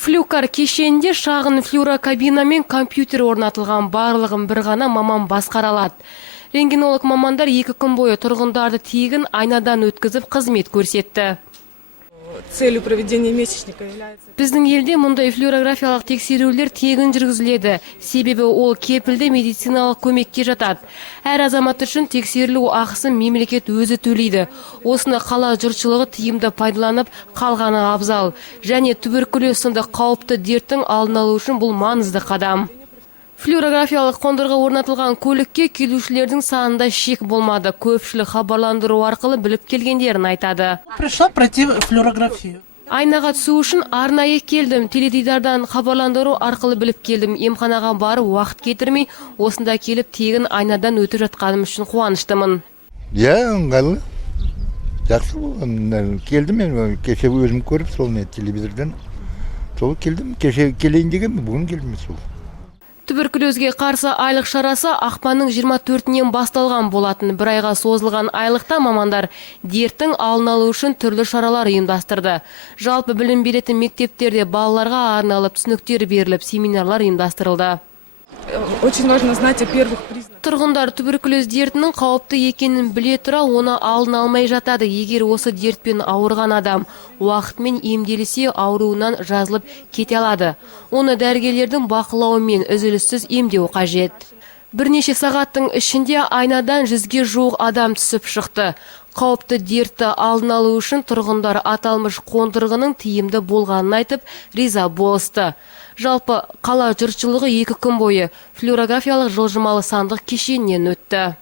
Флюкар кешенде шағын флюрокабина мен компьютер орнатылған, барлығын бір ғана маман басқара алады. Рентгенолог мамандар 2 күн бойы тұрғындарды тегін айнадан өткізіп қызмет көрсетті. Целью проведения месячника является... Біздің елде мұндай флюорографиялық тексерулер тегін жүргізіледі. Себебі ол кепілді медициналық көмекке жатады. Әр азамат үшін тексерілу ақысын мемлекет өзі төлейді. Осыны қала жұртшылығы тиімді пайдаланып қалғаны абзал. Және туберкулез сынды қауіпті дерттің алдын алу үшін бұл маңызды қадам. Флюорографиялық қондырғы орнатылған көлікке келушілердің санында шек болмады. Көпшілік хабарландыру арқылы біліп келгендерін айтады. Пришла пройти флюорографию. Айнаға түсу үшін арнайы келдім. Теледидардан хабарландыру арқылы біліп келдім. Емханаға барып уақыт кетірмей, осында келіп тегін айнадан өтіп жатқаным үшін қуаныштымын. Ыңғайлы. Жақсы болған. Келдім мен кеше өзім көріп сол телевизордан. Сол келдім. Кеше келейін деген бүгін келдім сол. Туберкулезге қарсы айлық шарасы ақпанның 24-нен басталған болатын. Бір айға созылған айлықта мамандар дерттің алдын алу үшін түрлі шаралар ұйымдастырды. Жалпы білім беретін мектептерде балаларға арналып түсініктер беріліп, семинарлар ұйымдастырылды. Очень важно знать о первых признаках. Тұрғындар туберкулез дертінің қауіпті екенін біле тұра, оны алдын алмай жатады. Егер осы дертпен ауырған адам уақытымен емделсе, ауруынан жазылып кете алады. Оны дәрігерлердің бақылауымен үзіліссіз емдеу қажет. Бірнеше сағаттың ішінде айнадан 100-ге жуық адам түсіп шықты. Қауіпті дертті алдын алу үшін тұрғындар аталмыш қондырғының тиімді болғанын айтып, риза болысты. Жалпы қала жұртшылығы 2 күн бойы флюорографиялық жылжымалы сандық кешеннен өтті.